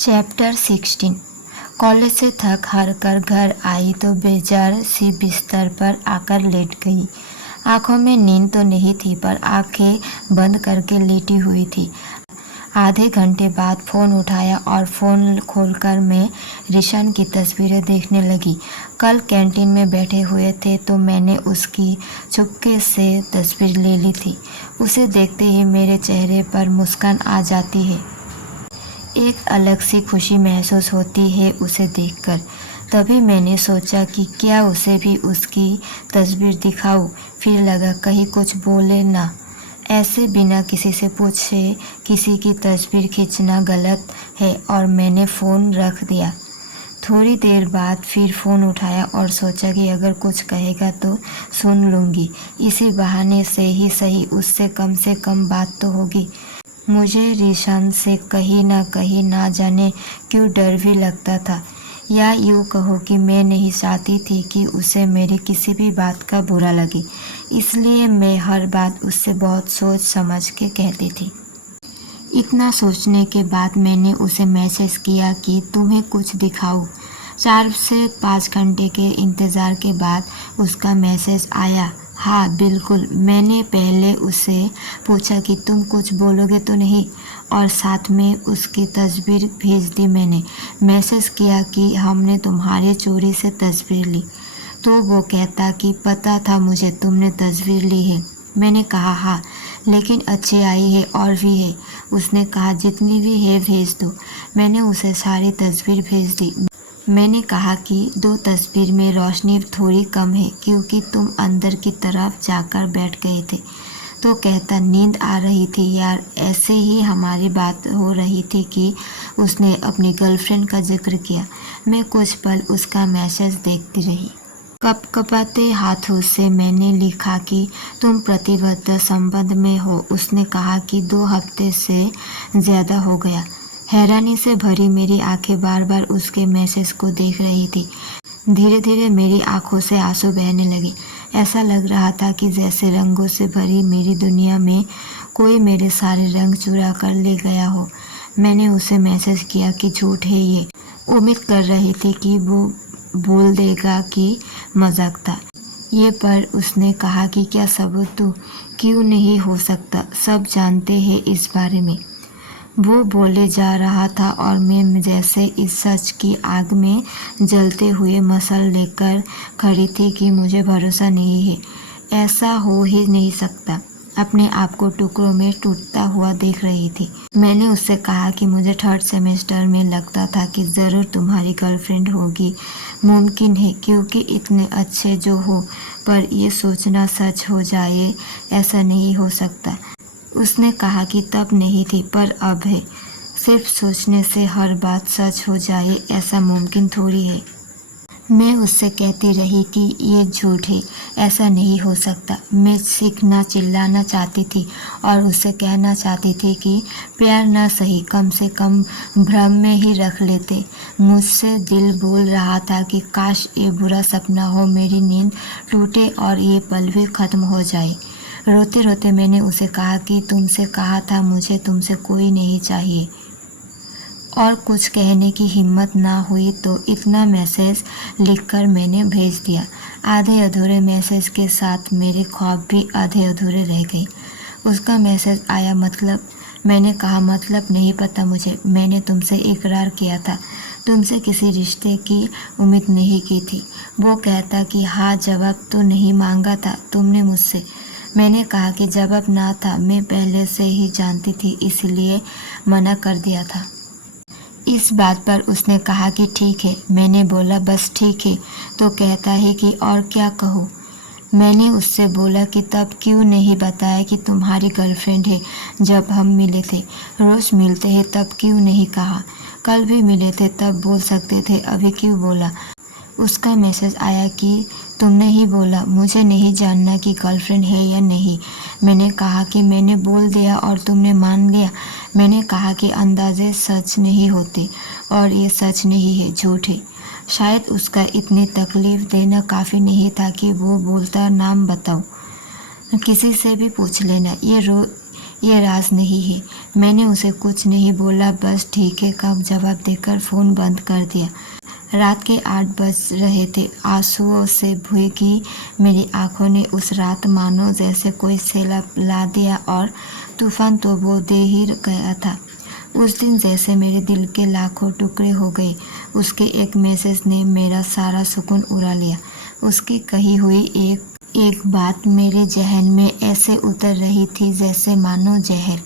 Chapter 16। College से थक हार कर घर आई तो बेजार सी बिस्तर पर आकर लेट गई। आंखों में नींद तो नहीं थी पर आंखें बंद करके लेटी हुई थी। आधे घंटे बाद फ़ोन उठाया और फ़ोन खोलकर मैं रिशान की तस्वीरें देखने लगी। कल कैंटीन में बैठे हुए थे तो मैंने उसकी चुपके से तस्वीर ले ली थी। उसे देखते ही मेरे चेहरे पर मुस्कान आ जाती है। एक अलग सी खुशी महसूस होती है उसे देखकर। तभी मैंने सोचा कि क्या उसे भी उसकी तस्वीर दिखाऊं। फिर लगा कहीं कुछ बोले ना। ऐसे बिना किसी से पूछे किसी की तस्वीर खींचना गलत है और मैंने फ़ोन रख दिया। थोड़ी देर बाद फिर फ़ोन उठाया और सोचा कि अगर कुछ कहेगा तो सुन लूँगी। इसी बहाने से ही सही उससे कम बात तो होगी। मुझे रिशान से कहीं ना जाने क्यों डर भी लगता था, या यूँ कहो कि मैं नहीं चाहती थी कि उसे मेरी किसी भी बात का बुरा लगे। इसलिए मैं हर बात उससे बहुत सोच समझ के कहती थी। इतना सोचने के बाद मैंने उसे मैसेज किया कि तुम्हें कुछ दिखाऊं। 4 से 5 घंटे के इंतज़ार के बाद उसका मैसेज आया। हाँ बिल्कुल, मैंने पहले उससे पूछा कि तुम कुछ बोलोगे तो नहीं, और साथ में उसकी तस्वीर भेज दी। मैंने मैसेज किया कि हमने तुम्हारे चोरी से तस्वीर ली, तो वो कहता कि पता था मुझे तुमने तस्वीर ली है। मैंने कहा हाँ, लेकिन अच्छी आई है और भी है। उसने कहा जितनी भी है भेज दो। मैंने उसे सारी तस्वीर भेज दी। मैंने कहा कि 2 तस्वीर में रोशनी थोड़ी कम है क्योंकि तुम अंदर की तरफ जाकर बैठ गए थे। तो कहता नींद आ रही थी यार। ऐसे ही हमारी बात हो रही थी कि उसने अपनी गर्लफ्रेंड का जिक्र किया। मैं कुछ पल उसका मैसेज देखती रही। कपकपाते हाथों से मैंने लिखा कि तुम प्रतिबद्ध संबंध में हो। उसने कहा कि 2 हफ्ते से ज़्यादा हो गया। हैरानी से भरी मेरी आंखें बार बार उसके मैसेज को देख रही थी। धीरे धीरे मेरी आंखों से आंसू बहने लगे। ऐसा लग रहा था कि जैसे रंगों से भरी मेरी दुनिया में कोई मेरे सारे रंग चुरा कर ले गया हो। मैंने उसे मैसेज किया कि झूठ है ये। उम्मीद कर रही थी कि वो बोल देगा कि मजाक था ये, पर उसने कहा कि क्या सबूत दूं? क्यों नहीं हो सकता, सब जानते हैं इस बारे में। वो बोले जा रहा था और मैं जैसे इस सच की आग में जलते हुए मसल लेकर खड़ी थी कि मुझे भरोसा नहीं है, ऐसा हो ही नहीं सकता। अपने आप को टुकड़ों में टूटता हुआ देख रही थी। मैंने उससे कहा कि मुझे 3rd सेमेस्टर में लगता था कि ज़रूर तुम्हारी गर्लफ्रेंड होगी। मुमकिन है क्योंकि इतने अच्छे जो हो, पर ये सोचना सच हो जाए ऐसा नहीं हो सकता। उसने कहा कि तब नहीं थी पर अब है। सिर्फ सोचने से हर बात सच हो जाए ऐसा मुमकिन थोड़ी है। मैं उससे कहती रही कि ये झूठ है, ऐसा नहीं हो सकता। मैं सीखना चिल्लाना चाहती थी और उससे कहना चाहती थी कि प्यार ना सही, कम से कम भ्रम में ही रख लेते। मुझसे दिल बोल रहा था कि काश ये बुरा सपना हो, मेरी नींद टूटे और ये पल भी ख़त्म हो जाए। रोते रोते मैंने उसे कहा कि तुमसे कहा था मुझे तुमसे कोई नहीं चाहिए, और कुछ कहने की हिम्मत ना हुई तो इतना मैसेज लिखकर मैंने भेज दिया। आधे अधूरे मैसेज के साथ मेरे ख्वाब भी आधे अधूरे रह गए। उसका मैसेज आया मतलब? मैंने कहा मतलब नहीं पता मुझे। मैंने तुमसे इकरार किया था, तुमसे किसी रिश्ते की उम्मीद नहीं की थी। वो कहता कि हाँ, जवाब तो नहीं मांगा था तुमने मुझसे। मैंने कहा कि जवाब ना था, मैं पहले से ही जानती थी इसलिए मना कर दिया था। इस बात पर उसने कहा कि ठीक है। मैंने बोला बस ठीक है। तो कहता है कि और क्या कहूँ। मैंने उससे बोला कि तब क्यों नहीं बताया कि तुम्हारी गर्लफ्रेंड है जब हम मिले थे। रोज़ मिलते हैं तब क्यों नहीं कहा। कल भी मिले थे तब बोल सकते थे, अभी क्यों बोला। उसका मैसेज आया कि तुमने ही बोला, मुझे नहीं जानना कि गर्लफ्रेंड है या नहीं। मैंने कहा कि मैंने बोल दिया और तुमने मान लिया। मैंने कहा कि अंदाजे सच नहीं होते और ये सच नहीं है, झूठ है। शायद उसका इतनी तकलीफ़ देना काफ़ी नहीं था कि वो बोलता नाम बताओ, किसी से भी पूछ लेना। ये राज नहीं है। मैंने उसे कुछ नहीं बोला, बस ठीक है का जवाब देकर फ़ोन बंद कर दिया। रात के 8 बज रहे थे। आंसुओं से भीगी मेरी आंखों ने उस रात मानो जैसे कोई सैलाब ला दिया और तूफान तो वो दे ही गया था। उस दिन जैसे मेरे दिल के लाखों टुकड़े हो गए। उसके एक मैसेज ने मेरा सारा सुकून उड़ा लिया। उसकी कही हुई एक एक बात मेरे जहन में ऐसे उतर रही थी जैसे मानो जहर।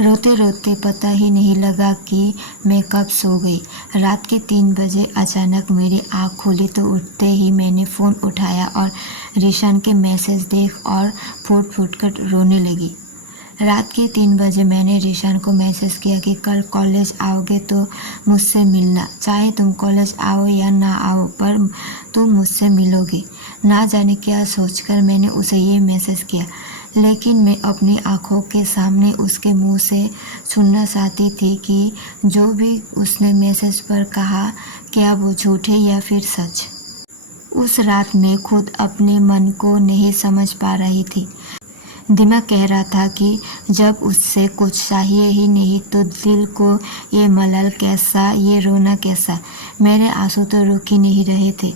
रोते रोते पता ही नहीं लगा कि मैं कब सो गई। रात के 3 बजे अचानक मेरी आँख खुली तो उठते ही मैंने फ़ोन उठाया और रीशान के मैसेज देख और फूट फूट कर रोने लगी। रात के 3 बजे मैंने रीशान को मैसेज किया कि कल कॉलेज आओगे तो मुझसे मिलना, चाहे तुम कॉलेज आओ या ना आओ पर तुम मुझसे मिलोगे। ना जाने क्या सोचकर मैंने उसे ये मैसेज किया, लेकिन मैं अपनी आँखों के सामने उसके मुंह से सुनना चाहती थी कि जो भी उसने मैसेज पर कहा क्या वो झूठ है या फिर सच। उस रात मैं खुद अपने मन को नहीं समझ पा रही थी। दिमाग कह रहा था कि जब उससे कुछ चाहिए ही नहीं तो दिल को ये मलाल कैसा, ये रोना कैसा। मेरे आंसू तो रुक ही नहीं रहे थे।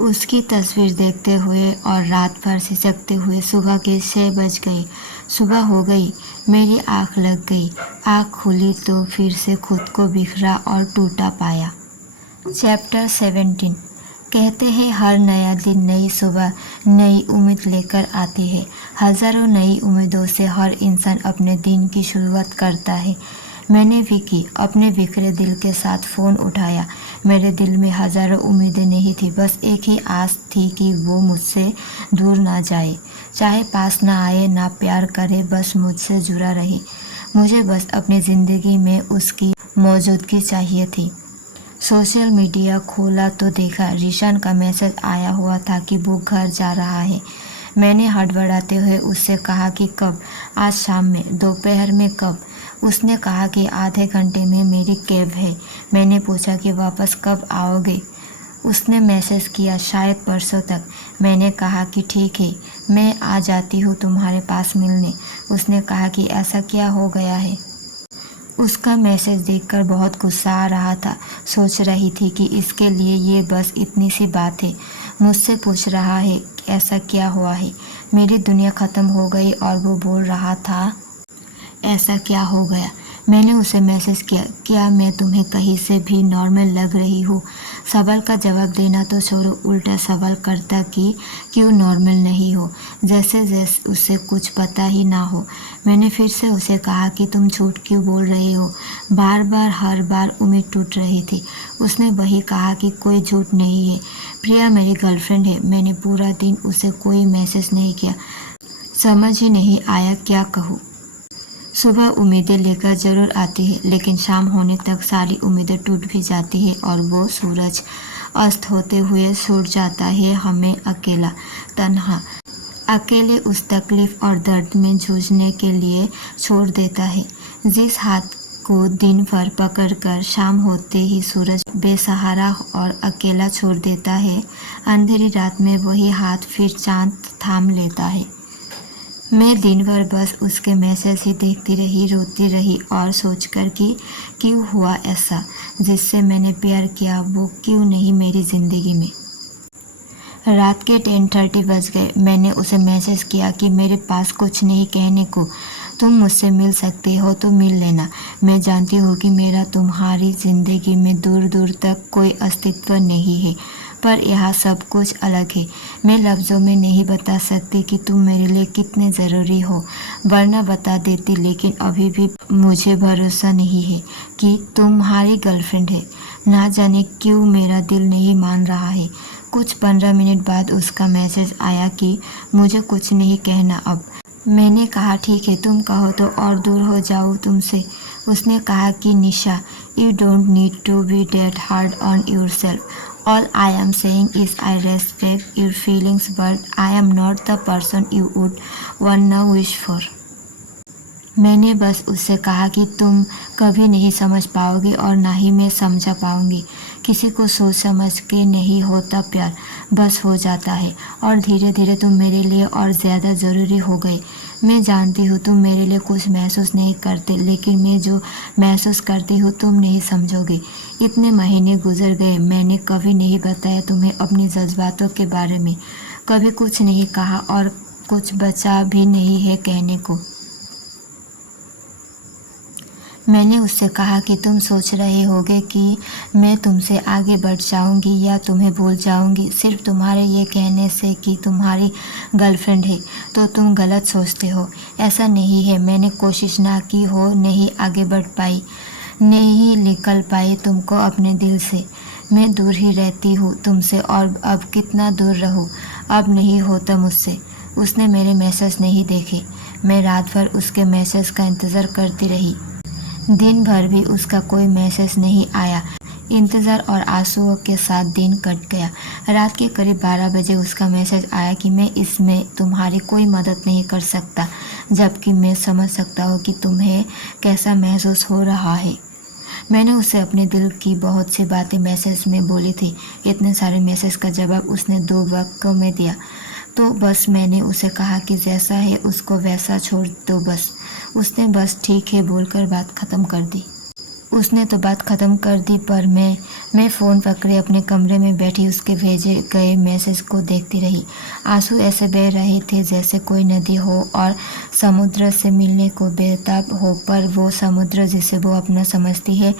उसकी तस्वीर देखते हुए और रात भर सिसकते हुए सुबह के 6 बज गए। सुबह हो गई, मेरी आँख लग गई। आँख खुली तो फिर से खुद को बिखरा और टूटा पाया। चैप्टर 17। कहते हैं हर नया दिन नई सुबह नई उम्मीद लेकर आती है। हज़ारों नई उम्मीदों से हर इंसान अपने दिन की शुरुआत करता है। मैंने भी की। अपने बिखरे दिल के साथ फ़ोन उठाया। मेरे दिल में हज़ारों उम्मीदें नहीं थी, बस एक ही आस थी कि वो मुझसे दूर ना जाए, चाहे पास ना आए ना प्यार करे, बस मुझसे जुड़ा रहे। मुझे बस अपनी ज़िंदगी में उसकी मौजूदगी चाहिए थी। सोशल मीडिया खोला तो देखा रीशान का मैसेज आया हुआ था कि वो घर जा रहा है। मैंने हड़बड़ाते हुए उससे कहा कि कब? आज शाम में? दोपहर में? कब? उसने कहा कि आधे घंटे में मेरी कैब है। मैंने पूछा कि वापस कब आओगे? उसने मैसेज किया शायद परसों तक। मैंने कहा कि ठीक है, मैं आ जाती हूँ तुम्हारे पास मिलने। उसने कहा कि ऐसा क्या हो गया है? उसका मैसेज देखकर बहुत गुस्सा आ रहा था। सोच रही थी कि इसके लिए ये बस इतनी सी बात है। मुझसे पूछ रहा है ऐसा क्या हुआ है। मेरी दुनिया ख़त्म हो गई और वो बोल रहा था ऐसा क्या हो गया। मैंने उसे मैसेज किया, क्या मैं तुम्हें कहीं से भी नॉर्मल लग रही हूँ? सवाल का जवाब देना तो छोड़ो, उल्टा सवाल करता कि क्यों नॉर्मल नहीं हो, जैसे जैसे उसे कुछ पता ही ना हो। मैंने फिर से उसे कहा कि तुम झूठ क्यों बोल रहे हो? बार बार हर बार उम्मीद टूट रही थी। उसने वही कहा कि कोई झूठ नहीं है, प्रिया मेरी गर्लफ्रेंड है। मैंने पूरा दिन उसे कोई मैसेज नहीं किया। समझ ही नहीं आया क्या कहूँ। सुबह उम्मीदें लेकर ज़रूर आती है, लेकिन शाम होने तक सारी उम्मीदें टूट भी जाती है और वो सूरज अस्त होते हुए छूट जाता है हमें अकेला, तन्हा, अकेले उस तकलीफ़ और दर्द में जूझने के लिए छोड़ देता है। जिस हाथ को दिन भर पकड़कर शाम होते ही सूरज बेसहारा और अकेला छोड़ देता है, अंधेरी रात में वही हाथ फिर चाँद थाम लेता है। मैं दिन भर बस उसके मैसेज ही देखती रही, रोती रही और सोचकर कि क्यों हुआ ऐसा, जिससे मैंने प्यार किया वो क्यों नहीं मेरी ज़िंदगी में। रात के 10:30 बज गए। मैंने उसे मैसेज किया कि मेरे पास कुछ नहीं कहने को, तुम मुझसे मिल सकते हो तो मिल लेना। मैं जानती हूँ कि मेरा तुम्हारी ज़िंदगी में दूर दूर तक कोई अस्तित्व नहीं है, पर यहाँ सब कुछ अलग है। मैं लफ्ज़ों में नहीं बता सकती कि तुम मेरे लिए कितने ज़रूरी हो, वरना बता देती, लेकिन अभी भी मुझे भरोसा नहीं है कि तुम्हारी गर्लफ्रेंड है। ना जाने क्यों मेरा दिल नहीं मान रहा है। कुछ 15 मिनट बाद उसका मैसेज आया कि मुझे कुछ नहीं कहना अब। मैंने कहा ठीक है, तुम कहो तो और दूर हो जाऊँ तुमसे। उसने कहा कि Nisha, you don't need to be that hard on yourself. All I am saying is I respect your feelings, but I am not the person you would wanna wish for. मैंने बस उससे कहा कि तुम कभी नहीं समझ पाओगे और ना ही मैं समझा पाऊंगी। किसी को सोच समझ के नहीं होता प्यार, बस हो जाता है और धीरे धीरे तुम मेरे लिए और ज़्यादा ज़रूरी हो गए। मैं जानती हूँ तुम मेरे लिए कुछ महसूस नहीं करते, लेकिन मैं जो महसूस करती हूँ तुम नहीं समझोगे। इतने महीने गुजर गए, मैंने कभी नहीं बताया तुम्हें अपने जज्बातों के बारे में, कभी कुछ नहीं कहा और कुछ बचा भी नहीं है कहने को। मैंने उससे कहा कि तुम सोच रहे होगे कि मैं तुमसे आगे बढ़ जाऊंगी या तुम्हें भूल जाऊंगी सिर्फ तुम्हारे ये कहने से कि तुम्हारी गर्लफ्रेंड है, तो तुम गलत सोचते हो। ऐसा नहीं है, मैंने कोशिश ना की हो, नहीं आगे बढ़ पाई, नहीं निकल पाई तुमको अपने दिल से। मैं दूर ही रहती हूँ तुमसे और अब कितना दूर रहूँ, अब नहीं होता मुझसे। उसने मेरे मैसेज नहीं देखे। मैं रात भर उसके मैसेज का इंतज़ार करती रही। दिन भर भी उसका कोई मैसेज नहीं आया। इंतज़ार और आंसुओं के साथ दिन कट गया। रात के करीब 12 बजे उसका मैसेज आया कि मैं इसमें तुम्हारी कोई मदद नहीं कर सकता, जबकि मैं समझ सकता हूँ कि तुम्हें कैसा महसूस हो रहा है। मैंने उसे अपने दिल की बहुत सी बातें मैसेज में बोली थी। इतने सारे मैसेज का जवाब उसने 2 वाक्यों में दिया। तो बस मैंने उसे कहा कि जैसा है उसको वैसा छोड़ दो बस। उसने बस ठीक है बोलकर बात ख़त्म कर दी। उसने तो बात ख़त्म कर दी, पर मैं फ़ोन पकड़े अपने कमरे में बैठी उसके भेजे गए मैसेज को देखती रही। आंसू ऐसे बह रहे थे जैसे कोई नदी हो और समुद्र से मिलने को बेताब हो, पर वो समुद्र जिसे वो अपना समझती है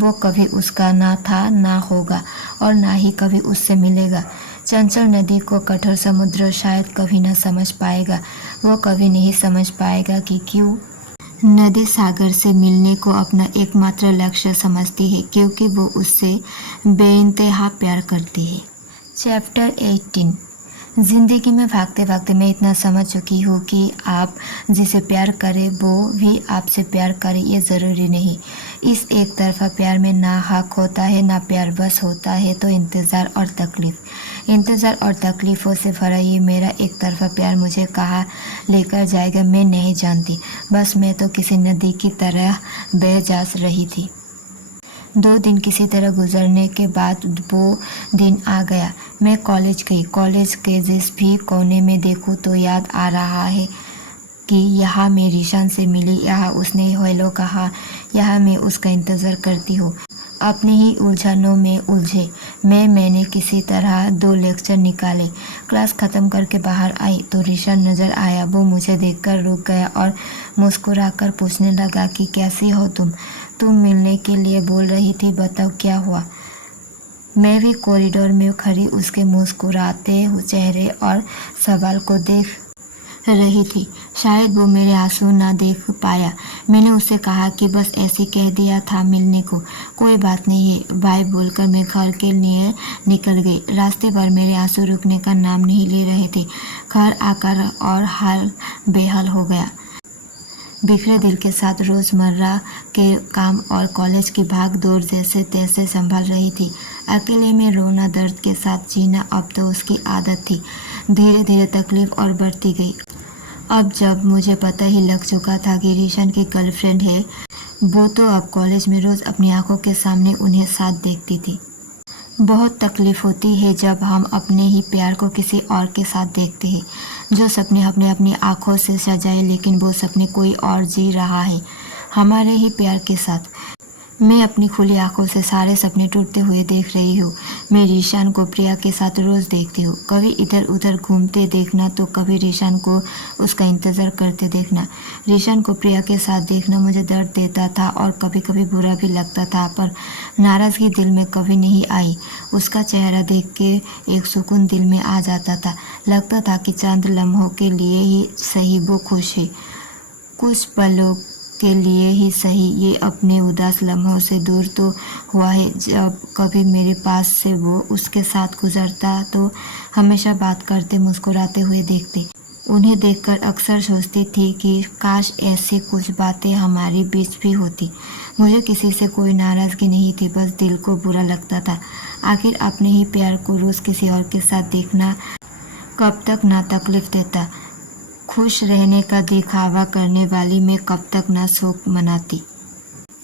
वो कभी उसका ना था, ना होगा और ना ही कभी उससे मिलेगा। चंचल नदी को कठोर समुद्र शायद कभी न समझ पाएगा। वो कभी नहीं समझ पाएगा कि क्यों नदी सागर से मिलने को अपना एकमात्र लक्ष्य समझती है, क्योंकि वो उससे बेइंतहा प्यार करती है। चैप्टर 18। ज़िंदगी में भागते भागते मैं इतना समझ चुकी हूँ कि आप जिसे प्यार करें वो भी आपसे प्यार करे, ये ज़रूरी नहीं। इस एक तरफा प्यार में ना हक होता है ना प्यार, बस होता है तो इंतज़ार और तकलीफ़। इंतज़ार और तकलीफ़ों से भरा ये मेरा एक तरफा प्यार मुझे कहाँ लेकर जाएगा मैं नहीं जानती। बस मैं तो किसी नदी की तरह बह जा रही थी। 2 दिन किसी तरह गुजरने के बाद वो दिन आ गया। मैं कॉलेज गई। कॉलेज के जिस भी कोने में देखूं तो याद आ रहा है कि यहाँ मैं रीशान से मिली, यहाँ उसने हेलो कहा, यहाँ मैं उसका इंतज़ार करती हूँ। अपनी ही उलझनों में उलझे मैंने किसी तरह 2 लेक्चर निकाले। क्लास ख़त्म करके बाहर आई तो रीशान नज़र आया। वो मुझे देखकर रुक गया और मुस्कुराकर पूछने लगा कि कैसी हो तुम मिलने के लिए बोल रही थी, बताओ क्या हुआ। मैं भी कॉरिडोर में खड़ी उसके मुस्कुराते चेहरे और सवाल को देख रही थी। शायद वो मेरे आंसू ना देख पाया। मैंने उससे कहा कि बस ऐसे कह दिया था मिलने को, कोई बात नहीं है, बाय बोलकर मैं घर के लिए निकल गई। रास्ते भर मेरे आंसू रुकने का नाम नहीं ले रहे थे। घर आकर और हाल बेहाल हो गया। बिखरे दिल के साथ रोज़मर्रा के काम और कॉलेज की भाग दौड़ जैसे तैसे संभाल रही थी। अकेले में रोना, दर्द के साथ जीना अब तो उसकी आदत थी। धीरे धीरे तकलीफ़ और बढ़ती गई। अब जब मुझे पता ही लग चुका था कि रीशान की गर्लफ्रेंड है, वो तो अब कॉलेज में रोज़ अपनी आंखों के सामने उन्हें साथ देखती थी। बहुत तकलीफ़ होती है जब हम अपने ही प्यार को किसी और के साथ देखते हैं, जो सपने हमने अपनी आँखों से सजाए, लेकिन वो सपने कोई और जी रहा है हमारे ही प्यार के साथ। मैं अपनी खुली आंखों से सारे सपने टूटते हुए देख रही हूँ। मैं रीशान को प्रिया के साथ रोज़ देखती हूँ, कभी इधर उधर घूमते देखना तो कभी रीशान को उसका इंतज़ार करते देखना। रीशान को प्रिया के साथ देखना मुझे दर्द देता था और कभी कभी बुरा भी लगता था, पर नाराज़गी दिल में कभी नहीं आई। उसका चेहरा देख के एक सुकून दिल में आ जाता था। लगता था कि चंद लम्हों के लिए ही सही वो खुश है, कुछ पलों के लिए ही सही ये अपने उदास लम्हों से दूर तो हुआ है। जब कभी मेरे पास से वो उसके साथ गुजरता तो हमेशा बात करते, मुस्कुराते हुए देखते। उन्हें देखकर अक्सर सोचती थी कि काश ऐसी कुछ बातें हमारे बीच भी होती। मुझे किसी से कोई नाराज़गी नहीं थी, बस दिल को बुरा लगता था। आखिर अपने ही प्यार को रोज़ किसी और के साथ देखना कब तक ना तकलीफ़ देता। खुश रहने का दिखावा करने वाली मैं कब तक ना शोक मनाती।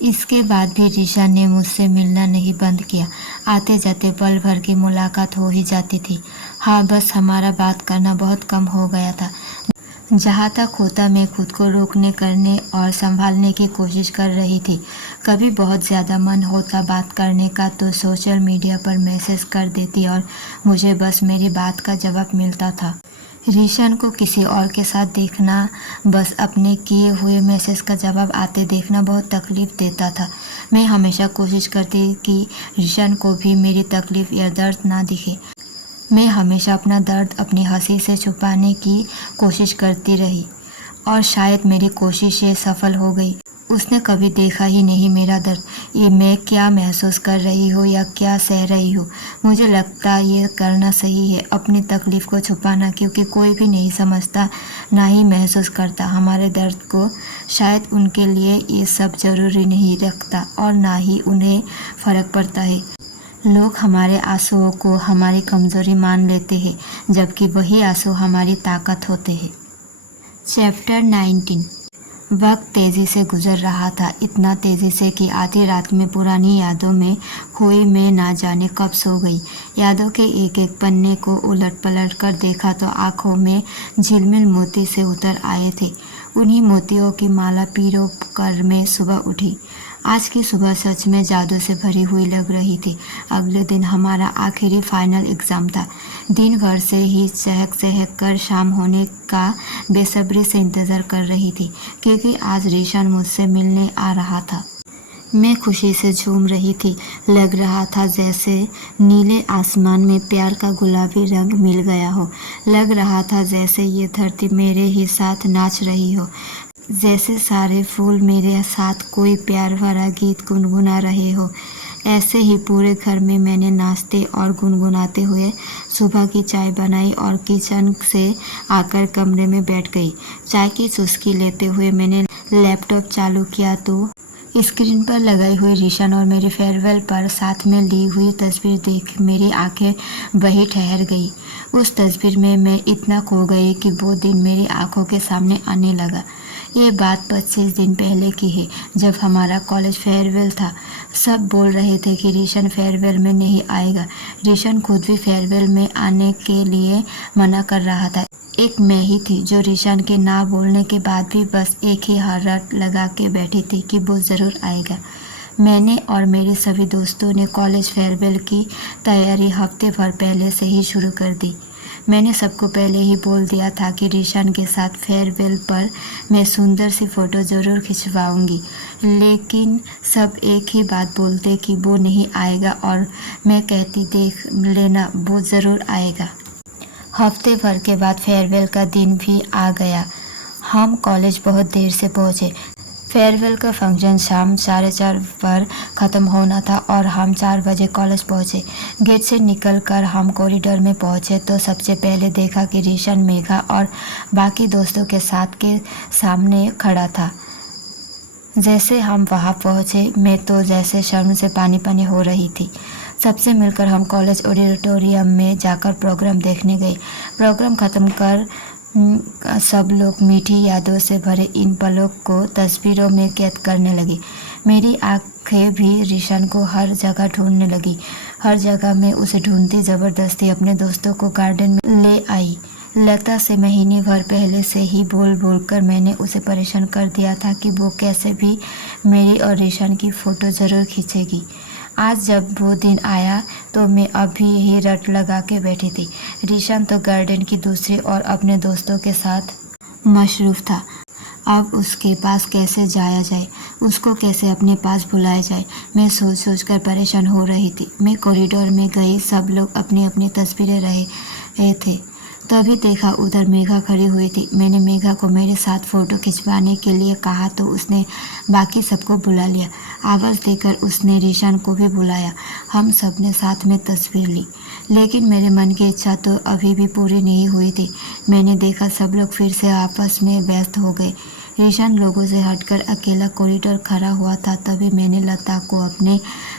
इसके बाद भी रीशान ने मुझसे मिलना नहीं बंद किया। आते जाते पल भर की मुलाकात हो ही जाती थी। हाँ, बस हमारा बात करना बहुत कम हो गया था। जहाँ तक होता मैं खुद को रोकने करने और संभालने की कोशिश कर रही थी। कभी बहुत ज़्यादा मन होता बात करने का तो सोशल मीडिया पर मैसेज कर देती और मुझे बस मेरी बात का जवाब मिलता था। रीशन को किसी और के साथ देखना, बस अपने किए हुए मैसेज का जवाब आते देखना बहुत तकलीफ़ देता था। मैं हमेशा कोशिश करती कि रीशन को भी मेरी तकलीफ़ या दर्द ना दिखे। मैं हमेशा अपना दर्द अपनी हंसी से छुपाने की कोशिश करती रही और शायद मेरी कोशिशें सफल हो गई। उसने कभी देखा ही नहीं मेरा दर्द, ये मैं क्या महसूस कर रही हूँ या क्या सह रही हूँ। मुझे लगता ये करना सही है, अपनी तकलीफ़ को छुपाना, क्योंकि कोई भी नहीं समझता, ना ही महसूस करता हमारे दर्द को। शायद उनके लिए ये सब ज़रूरी नहीं रखता और ना ही उन्हें फ़र्क पड़ता है। लोग हमारे आंसुओं को हमारी कमज़ोरी मान लेते हैं, जबकि वही आंसू हमारी ताकत होते हैं। चैप्टर 19। वक्त तेज़ी से गुजर रहा था, इतना तेज़ी से कि आधी रात में पुरानी यादों में खोई मैं ना जाने कब सो गई। यादों के एक एक पन्ने को उलट पलट कर देखा तो आँखों में झिलमिल मोती से उतर आए थे। उन्हीं मोतियों की माला पिरो कर मैं सुबह उठी। आज की सुबह सच में जादू से भरी हुई लग रही थी। अगले दिन हमारा आखिरी फाइनल एग्ज़ाम था। दिन भर से ही चहक चहक कर शाम होने का बेसब्री से इंतज़ार कर रही थी, क्योंकि आज रीशन मुझसे मिलने आ रहा था। मैं खुशी से झूम रही थी। लग रहा था जैसे नीले आसमान में प्यार का गुलाबी रंग मिल गया हो। लग रहा था जैसे ये धरती मेरे ही साथ नाच रही हो, जैसे सारे फूल मेरे साथ कोई प्यार भरा गीत गुनगुना रहे हो। ऐसे ही पूरे घर में मैंने नाचते और गुनगुनाते हुए सुबह की चाय बनाई और किचन से आकर कमरे में बैठ गई। चाय की चुस्की लेते हुए मैंने लैपटॉप चालू किया तो स्क्रीन पर लगाई हुई रीशन और मेरी फेयरवेल पर साथ में ली हुई तस्वीर देख मेरी आंखें वहीं ठहर गई। उस तस्वीर में मैं इतना खो गई कि वो दिन मेरी आंखों के सामने आने लगा। ये बात 25 दिन पहले की है, जब हमारा कॉलेज फेयरवेल था। सब बोल रहे थे कि रीशन फेयरवेल में नहीं आएगा। रीशन खुद भी फेयरवेल में आने के लिए मना कर रहा था। एक मैं ही थी जो रीशन के ना बोलने के बाद भी बस एक ही रट लगा के बैठी थी कि वो ज़रूर आएगा। मैंने और मेरे सभी दोस्तों ने कॉलेज फेयरवेल की तैयारी हफ्ते भर पहले से ही शुरू कर दी। मैंने सबको पहले ही बोल दिया था कि रीशन के साथ फेयरवेल पर मैं सुंदर सी फ़ोटो ज़रूर खिंचवाऊंगी, लेकिन सब एक ही बात बोलते कि वो नहीं आएगा और मैं कहती देख लेना वो ज़रूर आएगा। हफ्ते भर के बाद फेयरवेल का दिन भी आ गया। हम कॉलेज बहुत देर से पहुँचे। फेयरवेल का फंक्शन शाम 4:30 पर ख़त्म होना था और हम 4 बजे कॉलेज पहुँचे। गेट से निकलकर हम कॉरिडोर में पहुँचे तो सबसे पहले देखा कि रीशन, मेघा और बाकी दोस्तों के साथ के सामने खड़ा था। जैसे हम वहाँ पहुँचे मैं तो जैसे शर्म से पानी पानी हो रही थी। सबसे मिलकर हम कॉलेज ऑडिटोरियम में जाकर प्रोग्राम देखने गए। प्रोग्राम ख़त्म कर सब लोग मीठी यादों से भरे इन पलों को तस्वीरों में कैद करने लगे। मेरी आंखें भी रीशन को हर जगह ढूंढने लगी। हर जगह मैं उसे ढूंढती ज़बरदस्ती अपने दोस्तों को गार्डन में ले आई। लता से महीने भर पहले से ही बोल बोल कर मैंने उसे परेशान कर दिया था कि वो कैसे भी मेरी और रीशन की फ़ोटो ज़रूर खींचेगी। आज जब वो दिन आया तो मैं अभी यही रट लगा के बैठी थी। रीशन तो गार्डन की दूसरी ओर अपने दोस्तों के साथ मशरूफ़ था। अब उसके पास कैसे जाया जाए, उसको कैसे अपने पास बुलाया जाए, मैं सोच कर परेशान हो रही थी। मैं कॉरिडोर में गई, सब लोग अपनी अपनी तस्वीरें रहे थे। तभी देखा उधर मेघा खड़ी हुई थी। मैंने मेघा को मेरे साथ फ़ोटो खिंचवाने के लिए कहा तो उसने बाकी सबको बुला लिया। आवाज़ देकर उसने रीशन को भी बुलाया। हम सब ने साथ में तस्वीर ली, लेकिन मेरे मन की इच्छा तो अभी भी पूरी नहीं हुई थी। मैंने देखा सब लोग फिर से आपस में व्यस्त हो गए। रीशन लोगों से हटकर अकेला कॉरिडोर खड़ा हुआ था। तभी मैंने लता को अपने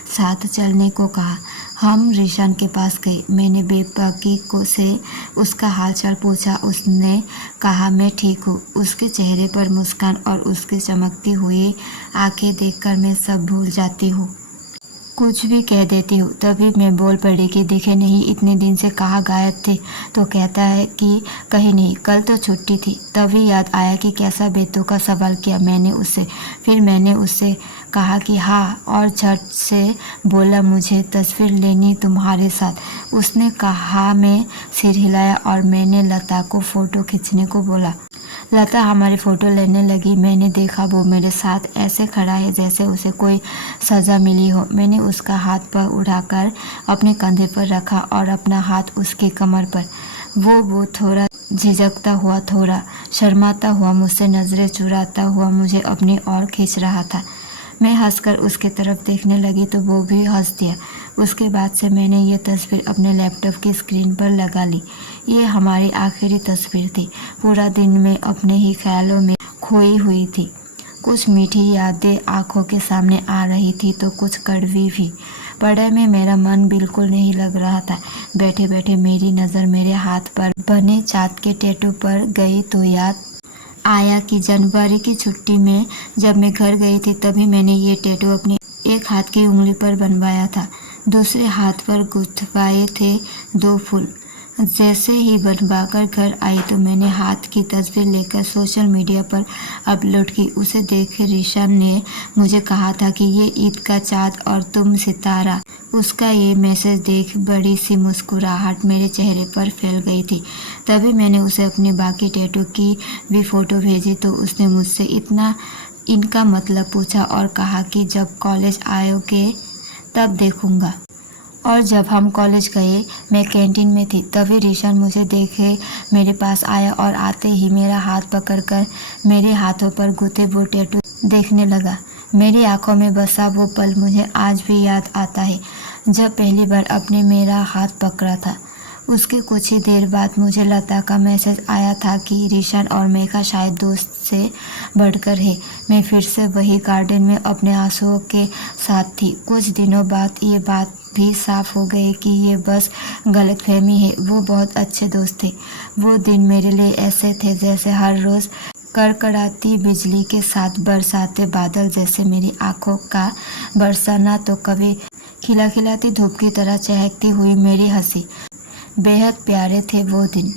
साथ चलने को कहा। हम रीशन के पास गए। मैंने बेबाकी को से उसका हालचाल पूछा। उसने कहा मैं ठीक हूँ। उसके चेहरे पर मुस्कान और उसकी चमकती हुई आंखें देखकर मैं सब भूल जाती हूँ। कुछ भी कह देती हूँ। तभी मैं बोल पड़ी कि दिखे नहीं, इतने दिन से कहाँ गायब थे। तो कहता है कि कहीं नहीं, कल तो छुट्टी थी। तभी याद आया कि कैसा बेतुका सवाल किया मैंने उससे। फिर मैंने उससे कहा कि हाँ, और झट से बोला मुझे तस्वीर लेनी तुम्हारे साथ। उसने कहा, मैं सिर हिलाया और मैंने लता को फ़ोटो खींचने को बोला। लता हमारी फ़ोटो लेने लगी। मैंने देखा वो मेरे साथ ऐसे खड़ा है जैसे उसे कोई सज़ा मिली हो। मैंने उसका हाथ पर उठाकर अपने कंधे पर रखा और अपना हाथ उसकी कमर पर। वो थोड़ा झिझकता हुआ, थोड़ा शर्माता हुआ, मुझसे नज़रें चुराता हुआ मुझे अपनी ओर खींच रहा था। मैं हंसकर उसकी तरफ देखने लगी तो वो भी हंस दिया। उसके बाद से मैंने ये तस्वीर अपने लैपटॉप की स्क्रीन पर लगा ली। ये हमारी आखिरी तस्वीर थी। पूरा दिन मैं अपने ही ख्यालों में खोई हुई थी। कुछ मीठी यादें आंखों के सामने आ रही थी तो कुछ कड़वी भी। पढ़ाई में मेरा मन बिल्कुल नहीं लग रहा था। बैठे बैठे मेरी नज़र मेरे हाथ पर बने चाँद के टैटू पर गई तो याद आया कि जनवरी की छुट्टी में जब मैं घर गई थी तभी मैंने ये टैटू अपने एक हाथ की उंगली पर बनवाया था। दूसरे हाथ पर गुथवाए थे 2 फूल। जैसे ही बनवाकर घर आई तो मैंने हाथ की तस्वीर लेकर सोशल मीडिया पर अपलोड की। उसे देख रीशान ने मुझे कहा था कि ये ईद का चाँद और तुम सितारा। उसका ये मैसेज देख बड़ी सी मुस्कुराहट मेरे चेहरे पर फैल गई थी। तभी मैंने उसे अपनी बाकी टैटू की भी फ़ोटो भेजी तो उसने मुझसे इनका मतलब पूछा और कहा कि जब कॉलेज आओगे तब देखूंगा। और जब हम कॉलेज गए, मैं कैंटीन में थी। तभी रीशान मुझे देखे मेरे पास आया और आते ही मेरा हाथ पकड़कर मेरे हाथों पर गुथे वो टैटू देखने लगा। मेरी आंखों में बसा वो पल मुझे आज भी याद आता है जब पहली बार अपने मेरा हाथ पकड़ा था। उसके कुछ ही देर बाद मुझे लता का मैसेज आया था कि रीशान और मेघा शायद दोस्त से बढ़कर है। मैं फिर से वही गार्डन में अपने आंसुओं के साथ थी। कुछ दिनों बाद ये बात भी साफ हो गई कि ये बस गलतफहमी है। वो बहुत अच्छे दोस्त थे। वो दिन मेरे लिए ऐसे थे जैसे हर रोज़ कड़कड़ाती बिजली के साथ बरसाते बादल जैसे मेरी आंखों का बरसाना तो कभी खिलखिलाती धूप की तरह चहकती हुई मेरी हंसी। बेहद प्यारे थे वो दिन।